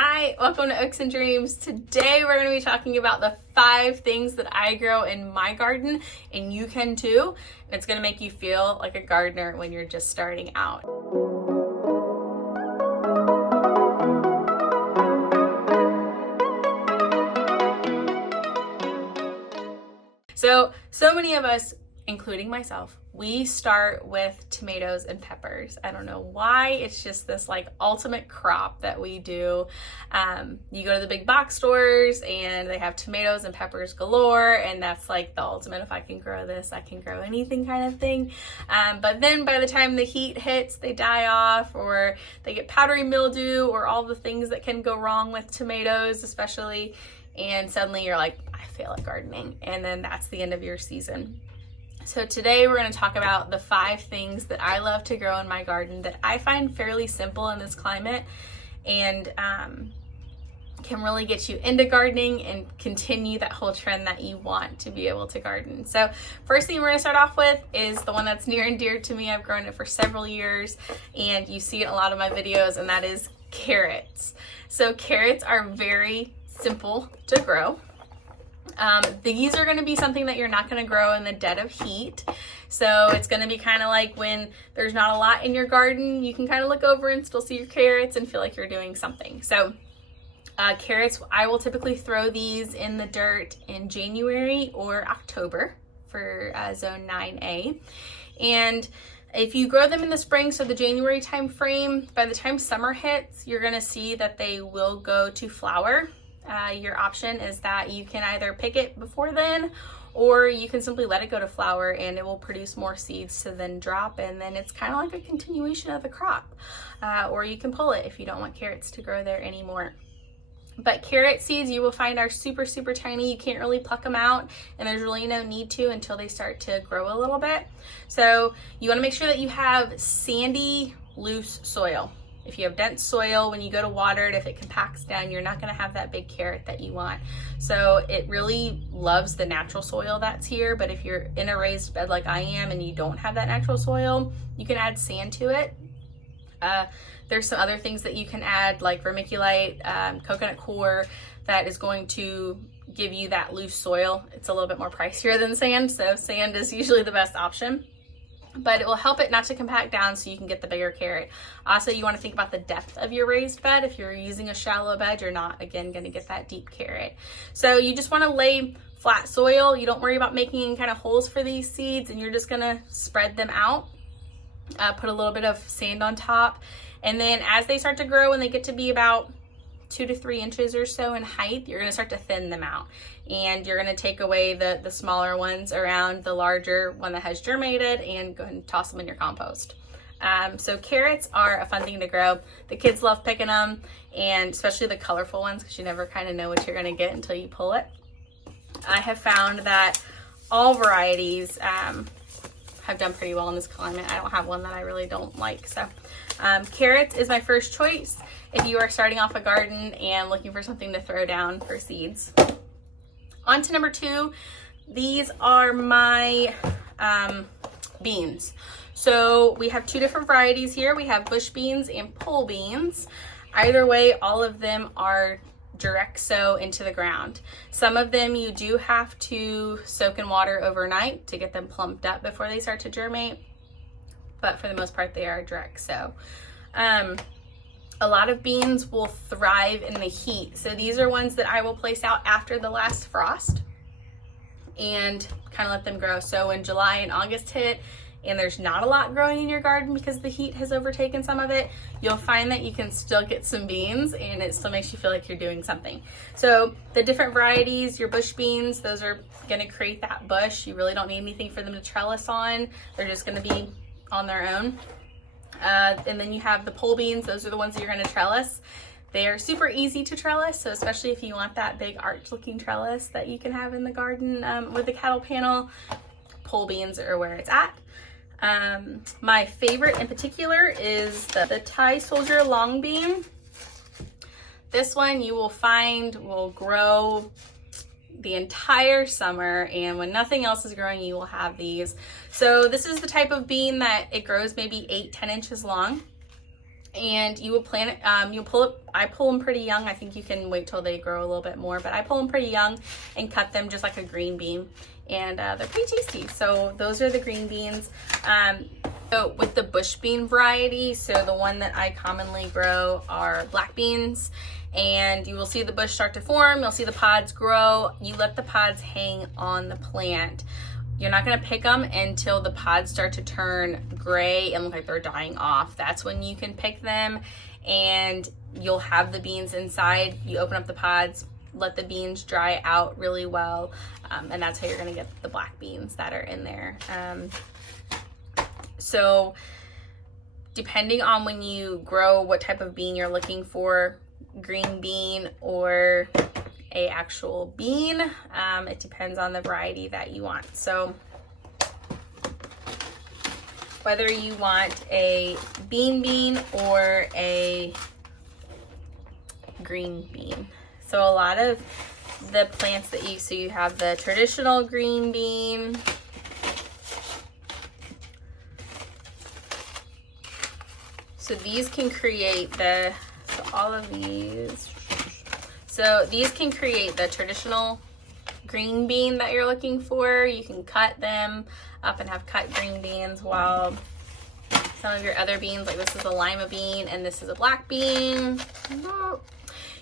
Hi, welcome to Oaks and Dreams. Today we're going to be talking about the 5 things that I grow in my garden, and you can too. And it's going to make you feel like a gardener when you're just starting out. So many of us, including myself, we start with tomatoes and peppers. I don't know why, it's just this like ultimate crop that we do. You go to the big box stores and they have tomatoes and peppers galore, and that's like the ultimate, if I can grow this, I can grow anything kind of thing. But then by the time the heat hits, they die off, or they get powdery mildew, or all the things that can go wrong with tomatoes especially, and suddenly you're like, I fail at gardening, and then that's the end of your season. So today we're going to talk about the 5 things that I love to grow in my garden that I find fairly simple in this climate, and can really get you into gardening and continue that whole trend that you want to be able to garden. So first thing we're going to start off with is the one that's near and dear to me. I've grown it for several years and you see it in a lot of my videos, and that is carrots. So carrots are very simple to grow. These are going to be something that you're not going to grow in the dead of heat. So it's going to be kind of like when there's not a lot in your garden, you can kind of look over and still see your carrots and feel like you're doing something. So carrots, I will typically throw these in the dirt in January or October for zone 9A. And if you grow them in the spring, so the January time frame, by the time summer hits, you're going to see that they will go to flower. Your option is that you can either pick it before then, or you can simply let it go to flower and it will produce more seeds to then drop, and then it's kind of like a continuation of the crop. Or you can pull it if you don't want carrots to grow there anymore. But carrot seeds you will find are super, super tiny. You can't really pluck them out, and there's really no need to until they start to grow a little bit. So you want to make sure that you have sandy, loose soil. If you have dense soil, when you go to water it, if it compacts down, you're not going to have that big carrot that you want. So it really loves the natural soil that's here, but if you're in a raised bed like I am and you don't have that natural soil, you can add sand to it. There's some other things that you can add, like vermiculite, coconut coir, that is going to give you that loose soil. It's a little bit more pricier than sand, so sand is usually the best option. But it will help it not to compact down so you can get the bigger carrot. Also, you want to think about the depth of your raised bed. If you're using a shallow bed, you're not, again, going to get that deep carrot. So you just want to lay flat soil. You don't worry about making any kind of holes for these seeds, and you're just going to spread them out. Put a little bit of sand on top. And then as they start to grow and they get to be about 2 to 3 inches or so in height, you're going to start to thin them out, and you're going to take away the smaller ones around the larger one that has germinated and go ahead and toss them in your compost. So carrots are a fun thing to grow. The kids love picking them, and especially the colorful ones, because you never kind of know what you're going to get until you pull it. I have found that all varieties have done pretty well in this climate. I don't have one that I really don't like. So carrots is my first choice if you are starting off a garden and looking for something to throw down for seeds. On to number 2. These are my beans. So we have 2 different varieties here. We have bush beans and pole beans. Either way, all of them are direct sow into the ground. Some of them you do have to soak in water overnight to get them plumped up before they start to germinate, but for the most part they are direct sow. A lot of beans will thrive in the heat, so these are ones that I will place out after the last frost and kind of let them grow. So when July and August hit and there's not a lot growing in your garden because the heat has overtaken some of it, you'll find that you can still get some beans and it still makes you feel like you're doing something. So the different varieties, your bush beans, those are going to create that bush. You really don't need anything for them to trellis on. They're just going to be on their own. And then you have the pole beans. Those are the ones that you're going to trellis. They are super easy to trellis, so especially if you want that big arch looking trellis that you can have in the garden with the cattle panel, pole beans are where it's at. My favorite in particular is the Thai Soldier Long Bean. This one you will find will grow the entire summer, and when nothing else is growing, you will have these. So this is the type of bean that it grows maybe 8-10 inches long. and you will plant it. You'll pull it. I pull them pretty young. I think you can wait till they grow a little bit more, but I pull them pretty young and cut them just like a green bean, and they're pretty tasty. So those are the green beans. So with the bush bean variety, so the one that I commonly grow are black beans, and you will see the bush start to form. You'll see the pods grow. You let the pods hang on the plant. You're not gonna pick them until the pods start to turn gray and look like they're dying off. That's when you can pick them, and you'll have the beans inside. You open up the pods, let the beans dry out really well, and that's how you're gonna get the black beans that are in there. So depending on when you grow, what type of bean you're looking for, green bean or a actual bean, it depends on the variety that you want. So whether you want a bean or a green bean. So a lot of the plants that so you have the traditional green bean, so these can create all of these. So these can create the traditional green bean that you're looking for. You can cut them up and have cut green beans, while some of your other beans, like this is a lima bean and this is a black bean,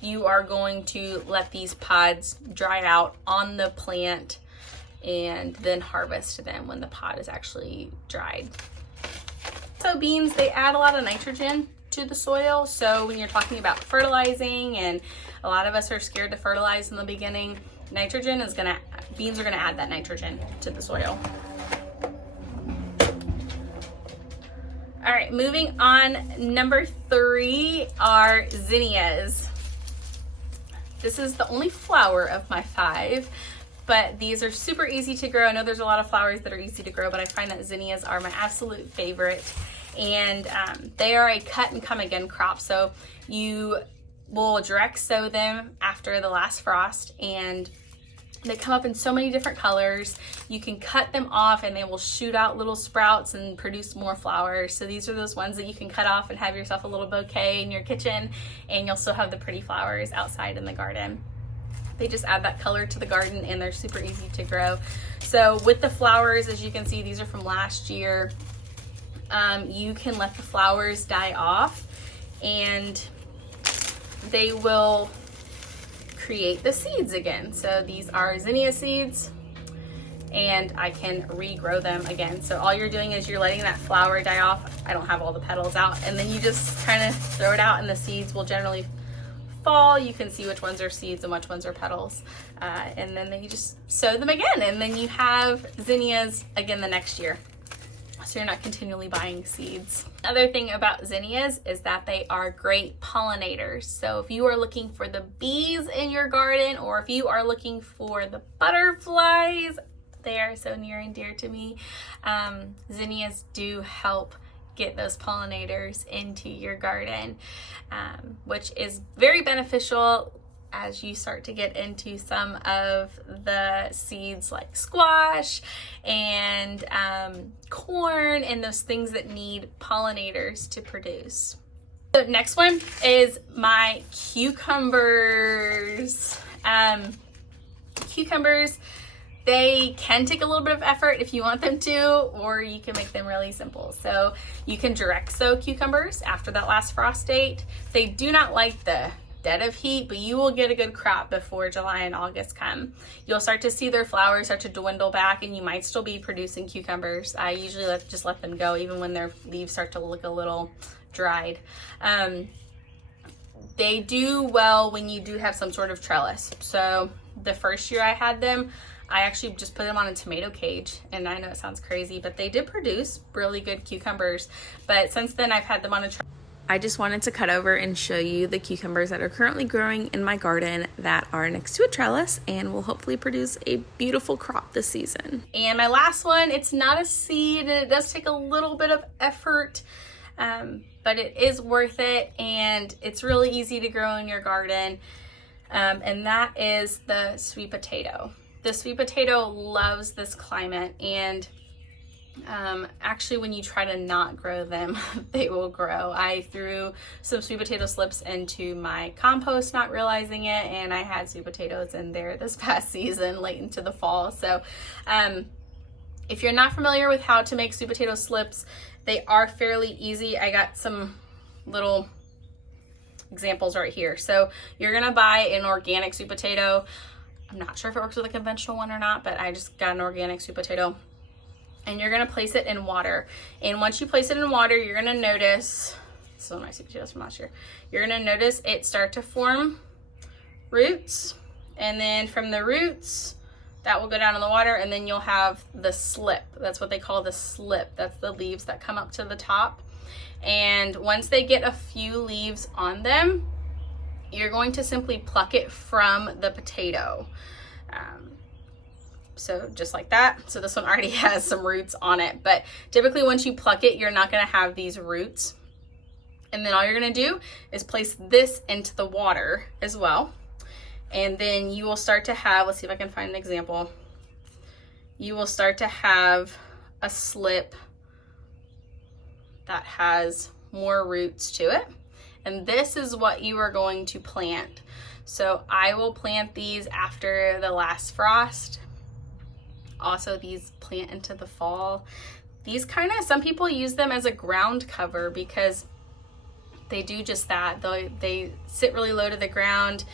you are going to let these pods dry out on the plant and then harvest them when the pod is actually dried. So beans, they add a lot of nitrogen to the soil. So when you're talking about fertilizing, and a lot of us are scared to fertilize in the beginning, beans are gonna add that nitrogen to the soil. All right, moving on. Number 3 are zinnias. This is the only flower of my 5, but these are super easy to grow. I know there's a lot of flowers that are easy to grow, but I find that zinnias are my absolute favorite. And they are a cut and come again crop. So you will direct sow them after the last frost, and they come up in so many different colors. You can cut them off and they will shoot out little sprouts and produce more flowers. So these are those ones that you can cut off and have yourself a little bouquet in your kitchen, and you'll still have the pretty flowers outside in the garden. They just add that color to the garden, and they're super easy to grow. So with the flowers, as you can see, these are from last year. You can let the flowers die off, and they will create the seeds again. So these are zinnia seeds, and I can regrow them again. So all you're doing is you're letting that flower die off. I don't have all the petals out, and then you just kind of throw it out, and the seeds will generally fall. You can see which ones are seeds and which ones are petals, and then you just sow them again, and then you have zinnias again the next year. So you're not continually buying seeds. Other thing about zinnias is that they are great pollinators. So if you are looking for the bees in your garden, or if you are looking for the butterflies, they are so near and dear to me. Zinnias do help get those pollinators into your garden, which is very beneficial as you start to get into some of the seeds like squash and corn and those things that need pollinators to produce. The next one is my cucumbers. Cucumbers, they can take a little bit of effort if you want them to, or you can make them really simple. So you can direct sow cucumbers after that last frost date. They do not like the dead of heat, but you will get a good crop before July and August come. You'll start to see their flowers start to dwindle back, and you might still be producing cucumbers. I usually just let them go even when their leaves start to look a little dried. They do well when you do have some sort of trellis. So the first year I had them, I actually just put them on a tomato cage, and I know it sounds crazy, but they did produce really good cucumbers. But since then I've had them on a trellis. I just wanted to cut over and show you the cucumbers that are currently growing in my garden that are next to a trellis and will hopefully produce a beautiful crop this season. And my last one, it's not a seed, and it does take a little bit of effort, but it is worth it, and it's really easy to grow in your garden, and that is the sweet potato. The sweet potato loves this climate, and Actually, when you try to not grow them, they will grow. I threw some sweet potato slips into my compost, not realizing it, and I had sweet potatoes in there this past season, late into the fall. So if you're not familiar with how to make sweet potato slips, they are fairly easy. I got some little examples right here. So you're gonna buy an organic sweet potato. I'm not sure if it works with a conventional one or not, but I just got an organic sweet potato. And you're gonna place it in water. And once you place it in water, you're gonna notice, this is one of my sweet potatoes from last year, you're gonna notice it start to form roots. And then from the roots, that will go down in the water, and then you'll have the slip. That's what they call the slip. That's the leaves that come up to the top. And once they get a few leaves on them, you're going to simply pluck it from the potato. So just like that. So this one already has some roots on it, but typically once you pluck it, you're not gonna have these roots. And then all you're gonna do is place this into the water as well. And then you will start to have, let's see if I can find an example. You will start to have a slip that has more roots to it. And this is what you are going to plant. So I will plant these after the last frost. Also, these plant into the fall. These kind of, some people use them as a ground cover because they do just that. They sit really low to the ground.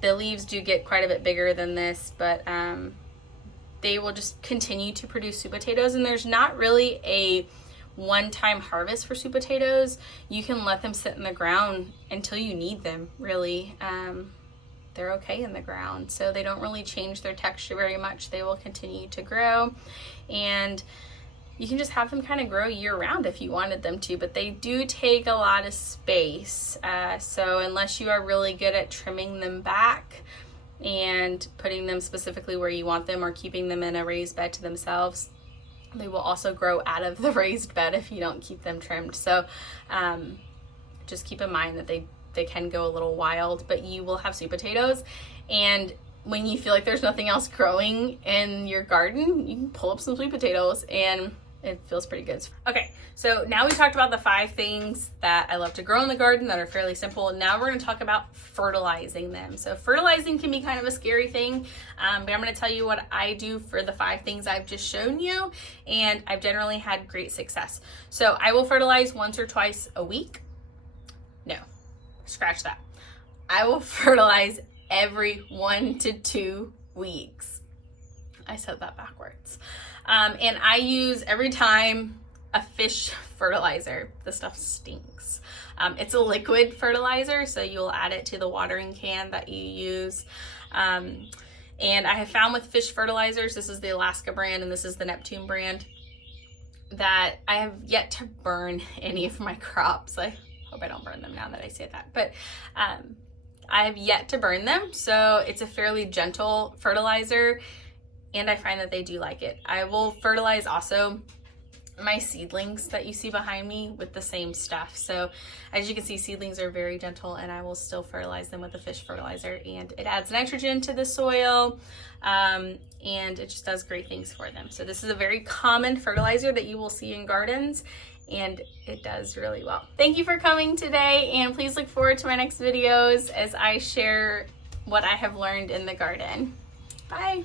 The leaves do get quite a bit bigger than this, but they will just continue to produce sweet potatoes. And there's not really a one-time harvest for sweet potatoes. You can let them sit in the ground until you need them, really. They're okay in the ground, so they don't really change their texture very much. They will continue to grow, and you can just have them kind of grow year-round if you wanted them to, but they do take a lot of space. So unless you are really good at trimming them back and putting them specifically where you want them or keeping them in a raised bed to themselves, they will also grow out of the raised bed if you don't keep them trimmed. So just keep in mind that they can go a little wild, but you will have sweet potatoes. And when you feel like there's nothing else growing in your garden, you can pull up some sweet potatoes and it feels pretty good. Okay, so now we talked about the 5 things that I love to grow in the garden that are fairly simple. Now we're going to talk about fertilizing them. So fertilizing can be kind of a scary thing, but I'm going to tell you what I do for the 5 things I've just shown you, and I've generally had great success. So I will fertilize once or twice a week. No, scratch that. I will fertilize every 1 to 2 weeks. I said that backwards. And I use every time a fish fertilizer. This stuff stinks. It's a liquid fertilizer, so you'll add it to the watering can that you use. And I have found with fish fertilizers, this is the Alaska brand and this is the Neptune brand, that I have yet to burn any of my crops. I hope I don't burn them now that I say that, but I have yet to burn them. So it's a fairly gentle fertilizer, and I find that they do like it. I will fertilize also my seedlings that you see behind me with the same stuff. So as you can see, seedlings are very gentle, and I will still fertilize them with the fish fertilizer, and it adds nitrogen to the soil, and it just does great things for them. So this is a very common fertilizer that you will see in gardens, and it does really well. Thank you for coming today, and please look forward to my next videos as I share what I have learned in the garden. Bye.